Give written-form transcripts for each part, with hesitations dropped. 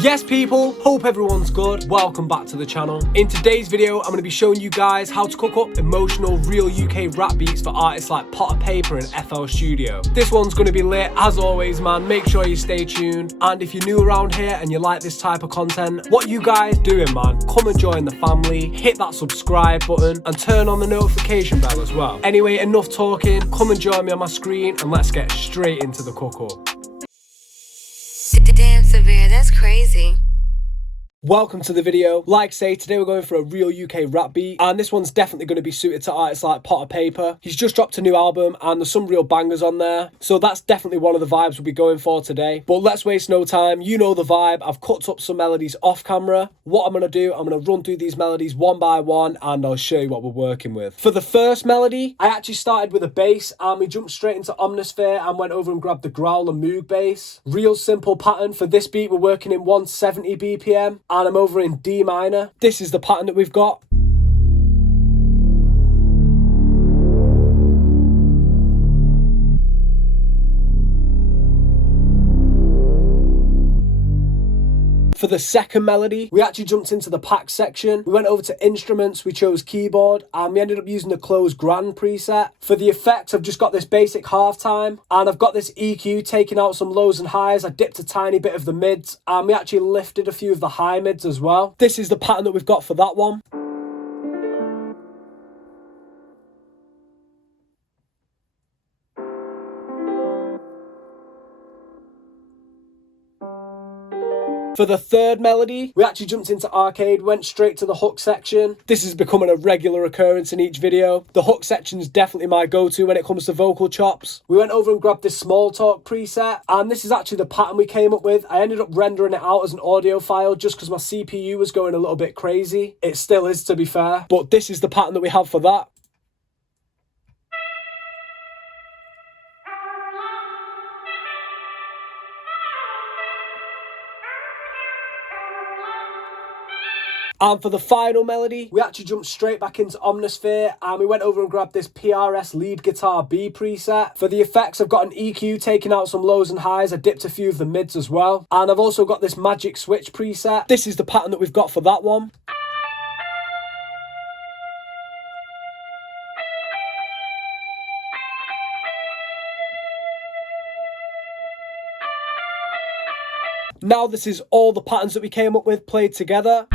Yes people, hope everyone's good. Welcome back to the channel. In today's video, I'm going to be showing you guys how to cook up emotional real UK rap beats for artists like Payper and FL Studio. This one's going to be lit. As always man, make sure you stay tuned. And if you're new around here and you like this type of content, what you guys doing man, come and join the family, hit that subscribe button and turn on the notification bell as well. Anyway, enough talking, come and join me on my screen and let's get straight into the cook up. Damn, Severe, that's crazy. Welcome to the video. Like say, today we're going for a real UK rap beat, and this one's definitely going to be suited to artists like Payper. He's just dropped a new album and there's some real bangers on there, so that's definitely one of the vibes we'll be going for today. But let's waste no time, you know the vibe. I've cut up some melodies off camera. What I'm going to do, I'm going to run through these melodies one by one and I'll show you what we're working with. For the first melody, I actually started with a bass and we jumped straight into Omnisphere and went over and grabbed the Growl and Moog bass. Real simple pattern. For this beat we're working in 170 BPM. And I'm over in D minor. This is the pattern that we've got. For the second melody, we actually jumped into the pack section. We went over to instruments, we chose keyboard, and we ended up using the closed grand preset. For the effects, I've just got this basic halftime, and I've got this EQ taking out some lows and highs. I dipped a tiny bit of the mids, and we actually lifted a few of the high mids as well. This is the pattern that we've got for that one. For the third melody, we actually jumped into arcade, went straight to the hook section. This is becoming a regular occurrence in each video. The hook section is definitely my go-to when it comes to vocal chops. We went over and grabbed this small talk preset, and this is actually the pattern we came up with. I ended up rendering it out as an audio file just because my CPU was going a little bit crazy. It still is, to be fair, but this is the pattern that we have for that. And for the final melody, we actually jumped straight back into Omnisphere and we went over and grabbed this PRS lead guitar B preset. For the effects, I've got an EQ taking out some lows and highs. I dipped a few of the mids as well. And I've also got this magic switch preset. This is the pattern that we've got for that one. Now this is all the patterns that we came up with played together.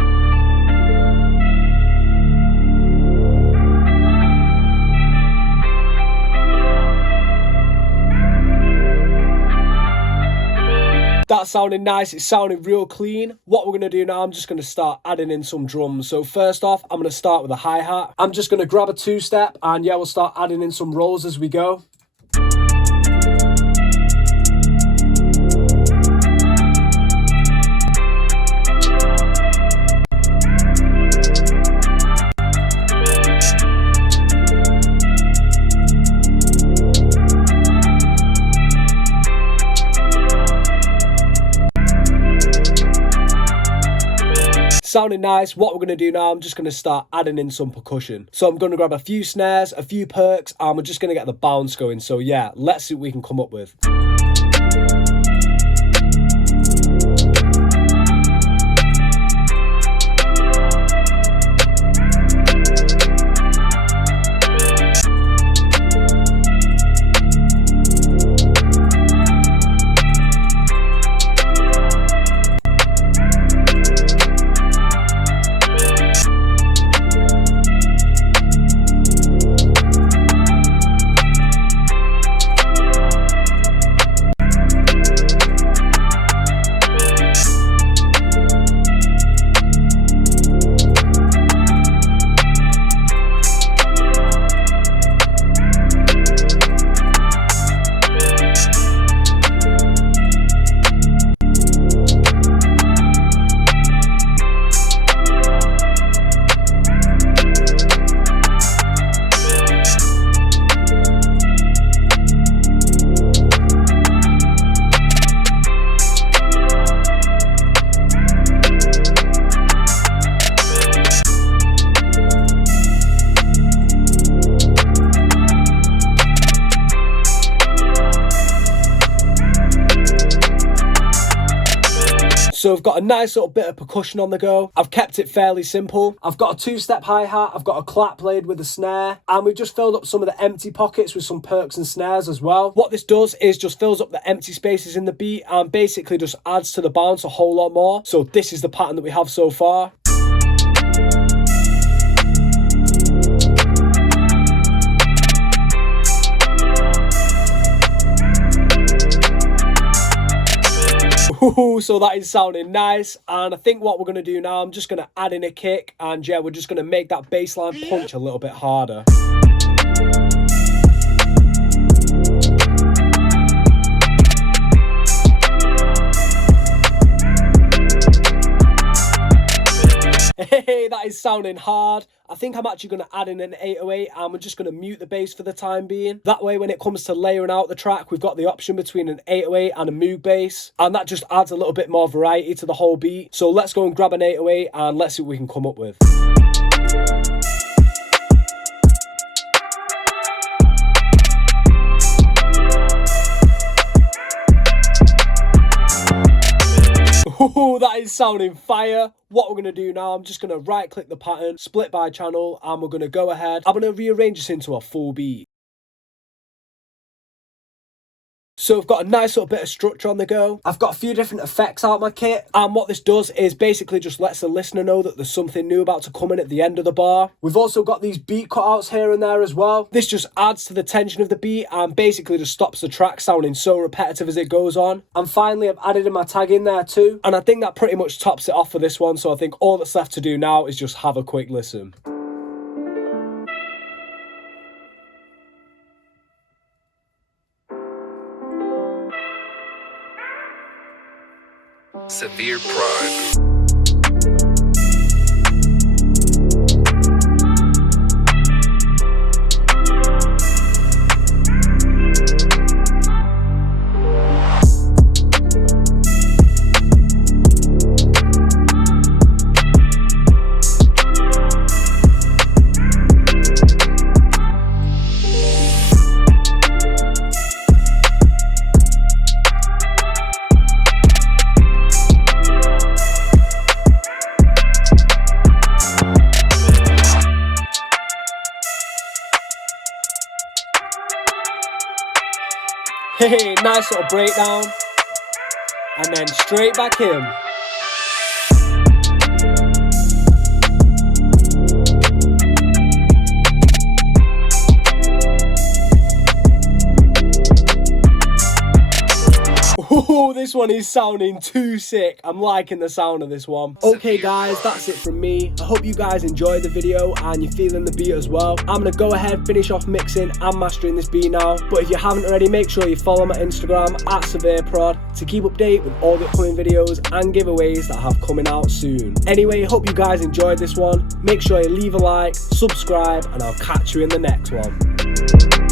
That's sounding nice, it's sounding real clean. What we're going to do now, I'm just going to start adding in some drums. So first off, I'm going to start with a hi-hat. I'm just going to grab a two-step and yeah, we'll start adding in some rolls as we go. Sounding nice. What we're going to do now, I'm just going to start adding in some percussion. So I'm going to grab a few snares, a few perks, and we're just going to get the bounce going. So yeah, let's see what we can come up with. So we've got a nice little bit of percussion on the go. I've kept it fairly simple. I've got a 2-step hi-hat, I've got a clap blade with a snare, and we've just filled up some of the empty pockets with some perks and snares as well. What this does is just fills up the empty spaces in the beat and basically just adds to the bounce a whole lot more. So this is the pattern that we have so far. Ooh, so that is sounding nice, and I think what we're going to do now, I'm just going to add in a kick, and yeah, we're just going to make that bass line punch a little bit harder. Hey, that is sounding hard. I think I'm actually going to add in an 808 and we're just going to mute the bass for the time being. That way when it comes to layering out the track, we've got the option between an 808 and a moog bass, and that just adds a little bit more variety to the whole beat. So let's go and grab an 808 and let's see what we can come up with. Ooh, that is sounding fire. What we're going to do now, I'm just going to right click the pattern, split by channel, and we're going to go ahead. I'm going to rearrange this into a full beat. So we've got a nice little bit of structure on the go. I've got a few different effects out my kit, and what this does is basically just lets the listener know that there's something new about to come in at the end of the bar. We've also got these beat cutouts here and there as well. This just adds to the tension of the beat and basically just stops the track sounding so repetitive as it goes on. And finally, I've added in my tag in there too, and I think that pretty much tops it off for this one. So I think all that's left to do now is just have a quick listen. Severe pride. Hey, nice little breakdown, and then straight back in. Ooh, this one is sounding too sick. I'm liking the sound of this one. Okay guys, that's it from me. I hope you guys enjoyed the video and you're feeling the beat as well. I'm gonna go ahead, finish off mixing and mastering this beat now. But if you haven't already, make sure you follow my Instagram at SevereProd to keep updated with all the upcoming videos and giveaways that I have coming out soon. Anyway, hope you guys enjoyed this one. Make sure you leave a like, subscribe, and I'll catch you in the next one.